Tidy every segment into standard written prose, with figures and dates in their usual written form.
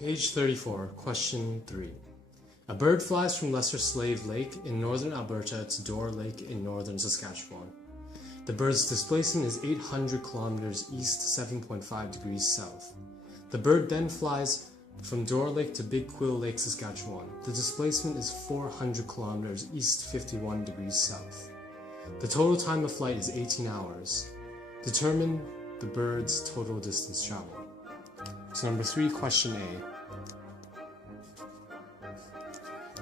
Page 34, question 3. A bird flies from Lesser Slave Lake in northern Alberta to Door Lake in northern Saskatchewan. The bird's displacement is 800 kilometers east, 7.5 degrees south. The bird then flies from Door Lake to Big Quill Lake, Saskatchewan. The displacement is 400 kilometers east, 51 degrees south. The total time of flight is 18 hours. Determine the bird's total distance traveled. So number 3, question A.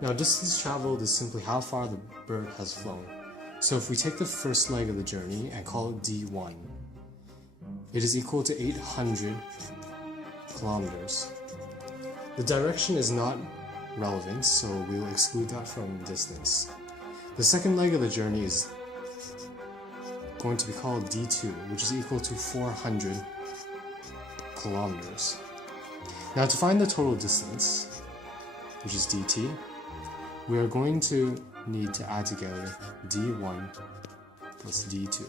Now, distance traveled is simply how far the bird has flown. So if we take the first leg of the journey and call it D1, it is equal to 800 kilometers. The direction is not relevant, so we will exclude that from distance. The second leg of the journey is going to be called D2, which is equal to 400 kilometers. Now, to find the total distance, which is dt, we are going to need to add together d1 plus d2.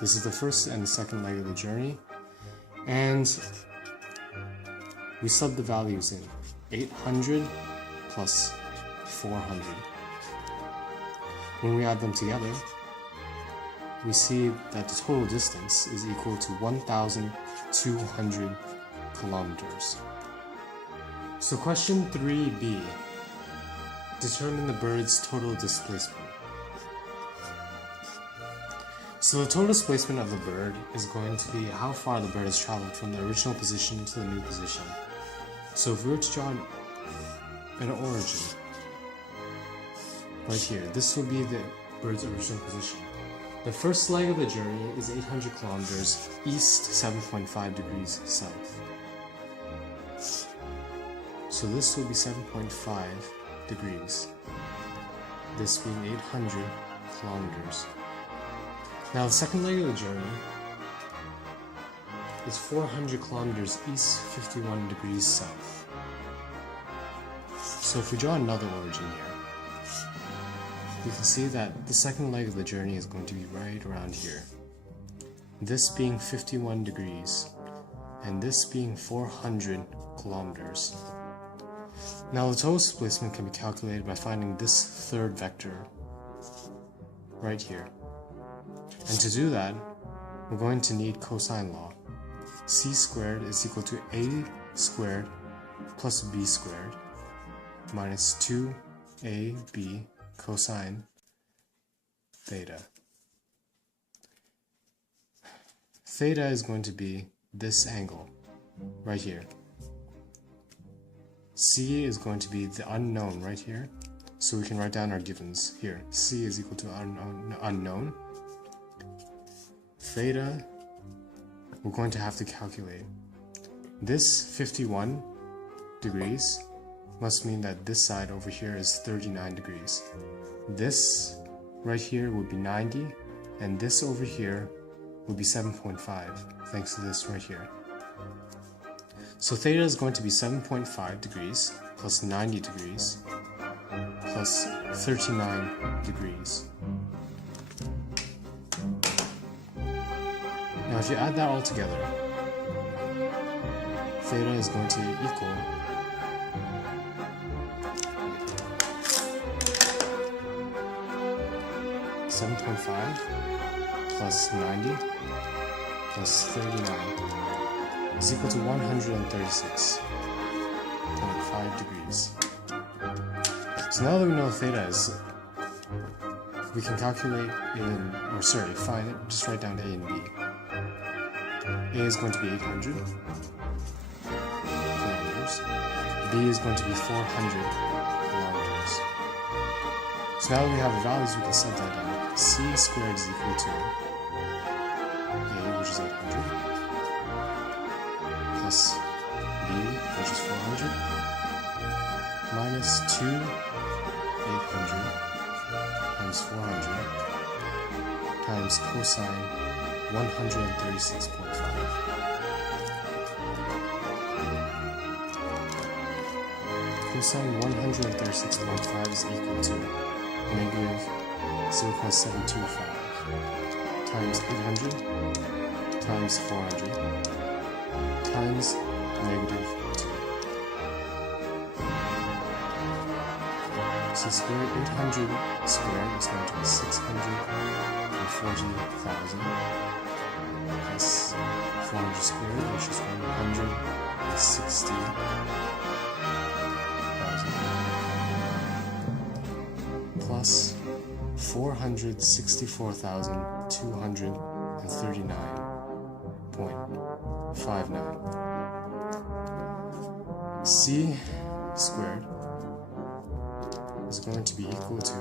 This is the first and the second leg of the journey, and we sub the values in. 800 plus 400. When we add them together, we see that the total distance is equal to 1,200 kilometers. So question 3b, determine the bird's total displacement. So the total displacement of the bird is going to be how far the bird has traveled from the original position to the new position. So if we were to draw an origin right here, this will be the bird's original position. The first leg of the journey is 800 kilometers east, 7.5 degrees south. So this will be 7.5 degrees, this being 800 kilometers. Now the second leg of the journey is 400 kilometers east, 51 degrees south. So if we draw another origin here, you can see that the second leg of the journey is going to be right around here. This being 51 degrees, and this being 400 kilometers. Now the total displacement can be calculated by finding this third vector right here. And to do that, we're going to need cosine law. C squared is equal to A squared plus B squared minus 2AB cosine theta. Theta is going to be this angle right here. C is going to be the unknown right here, so we can write down our givens here. C is equal to unknown. Theta, we're going to have to calculate. This 51 degrees must mean that this side over here is 39 degrees. This right here would be 90, and this over here would be 7.5, thanks to this right here. So theta is going to be 7.5 degrees plus 90 degrees plus 39 degrees. Now if you add that all together, theta is going to equal 7.5 plus 90 plus 39 is equal to 136.5 degrees. So now that we know theta is, we can calculate just write down A and B. A is going to be 800 kilometers. B is going to be 400 kilometers. So now that we have the values, we can set that down. C squared is equal to A, which is 800, plus B, which is 400, minus 2 800 times 400 times cosine 136.5. Cosine 136.5 is equal to negative 0.725 times 800 times 400 times negative 2. C squared, 800 squared is going to be 640,000 plus 400 squared, which is 160,000 plus 464,239.59. C squared is going to be equal to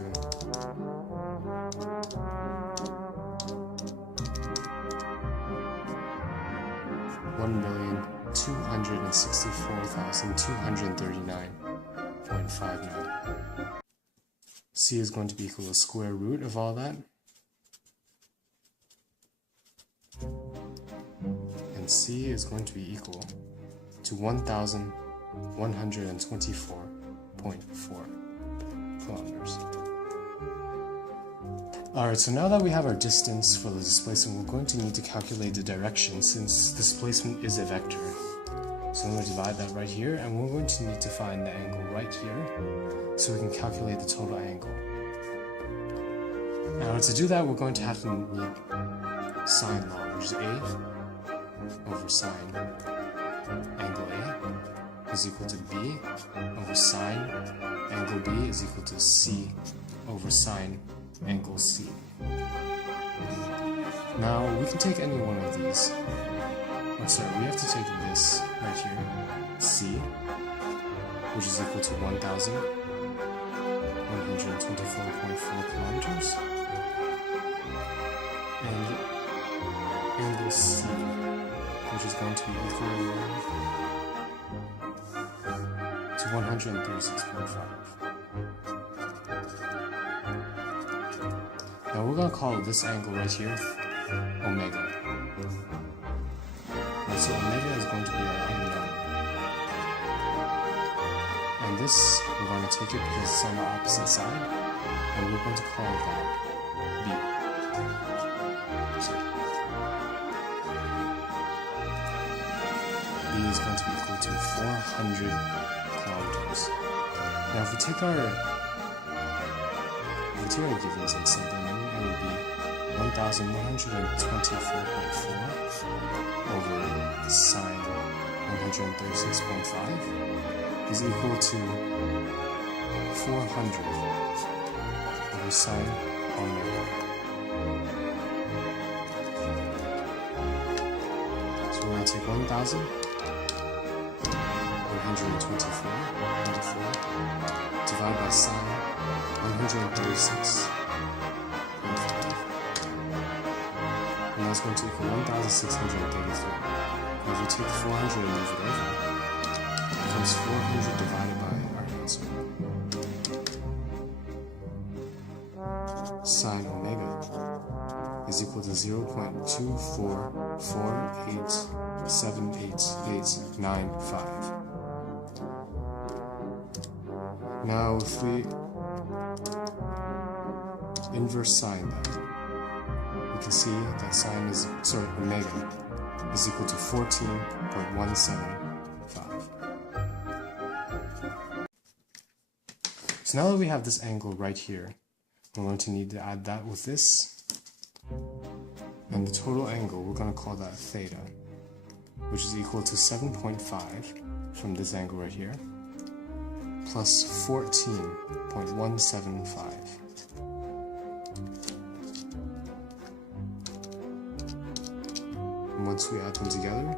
1,264,239.59. C is going to be equal to the square root of all that. And C is going to be equal to 1,124.4 kilometers. Alright, so now that we have our distance for the displacement, we're going to need to calculate the direction since displacement is a vector. So I'm going to divide that right here, and we're going to need to find the angle right here so we can calculate the total angle. Now to do that, we're going to have to need sine law, which is A over sine angle A is equal to B over sine angle B is equal to C over sine angle C. Now we can take any one of these. I'm sorry, we have to take this right here, C, which is equal to 1,124.4 kilometers, and angle C, which is going to be equal to 136.5. Now we're going to call this angle right here omega. And so omega is going to be our unknown. And this, we're going to take it because it's on the opposite side, and we're going to call that B. So B is going to be equal to 400 kilometers. Now if we take our givens and sub them in, it would be 1,124.4 over sine 136.5 is equal to 400 over sine omega. So we're going to take 1,124 divided by sine 136.5. And that's going to equal 1,633. And if we take 400 and move it over, it becomes 400 divided by our answer. Sine omega is equal to 0.244878895. Now if we inverse sine that, we can see that omega is equal to 14.175. So now that we have this angle right here, we're going to need to add that with this. And the total angle, we're going to call that theta, which is equal to 7.5 from this angle right here, plus 14.175. And once we add them together,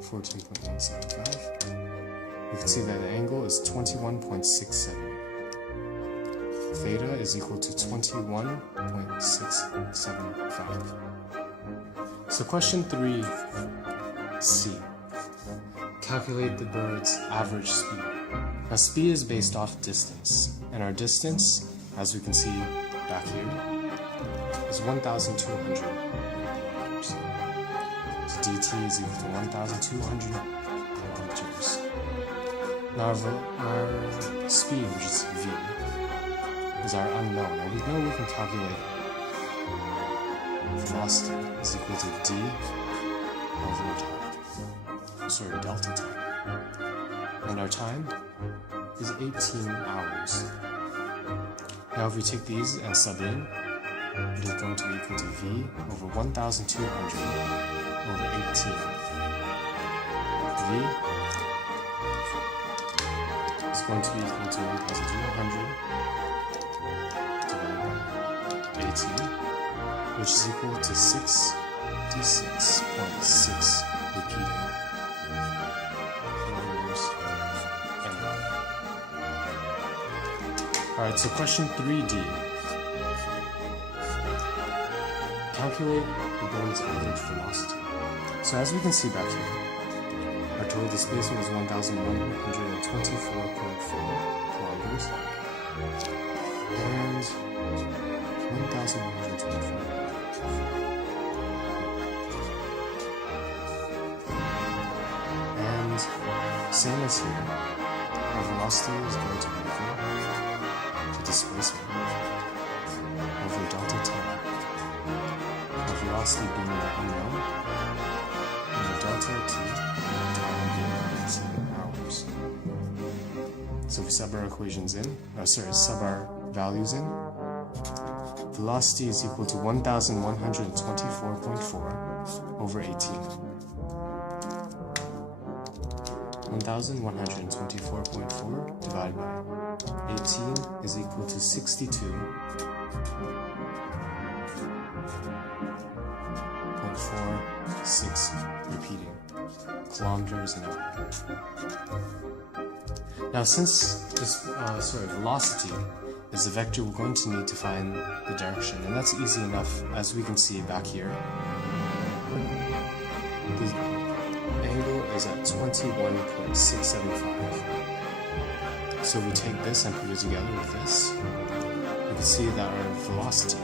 14.175, we can see that the angle is 21.67. Theta is equal to 21.675. So question 3C. Calculate the bird's average speed. Now speed is based off distance, and our distance, as we can see back here, is 1,200 kilometers. So dt is equal to 1,200 kilometers. Now our speed, which is v, is our unknown, and we know we can calculate velocity is equal to d over delta time. And our time is 18 hours. Now if we take these and sub in, it is going to be equal to V over 1,200 over 18. V is going to be equal to 1,200 divided by 18, which is equal to 66.6 repeating kilometers an hour. Alright, so question 3D. Calculate the board's average velocity. So as we can see back here, our total displacement is 1,124.4 kilometers and 1,124. And same as here, our velocity is going to be equal to displacement over delta time. Our velocity being the unknown, and the delta t time being 18 hours. So if we sub our equations in, sub our values in, velocity is equal to 1,124.4 over 18. 1,124.4 divided by 18 is equal to 62.46 repeating kilometers an hour. Now since this velocity is a vector, we're going to need to find the direction, and that's easy enough. As we can see back here, the angle is at 21.675. So we take this and put it together with this, we can see that our velocity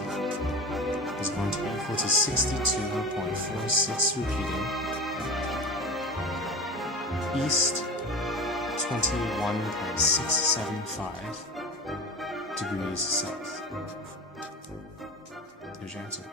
is going to be equal to 62.46 repeating east 21.675 degrees south. There's your answer.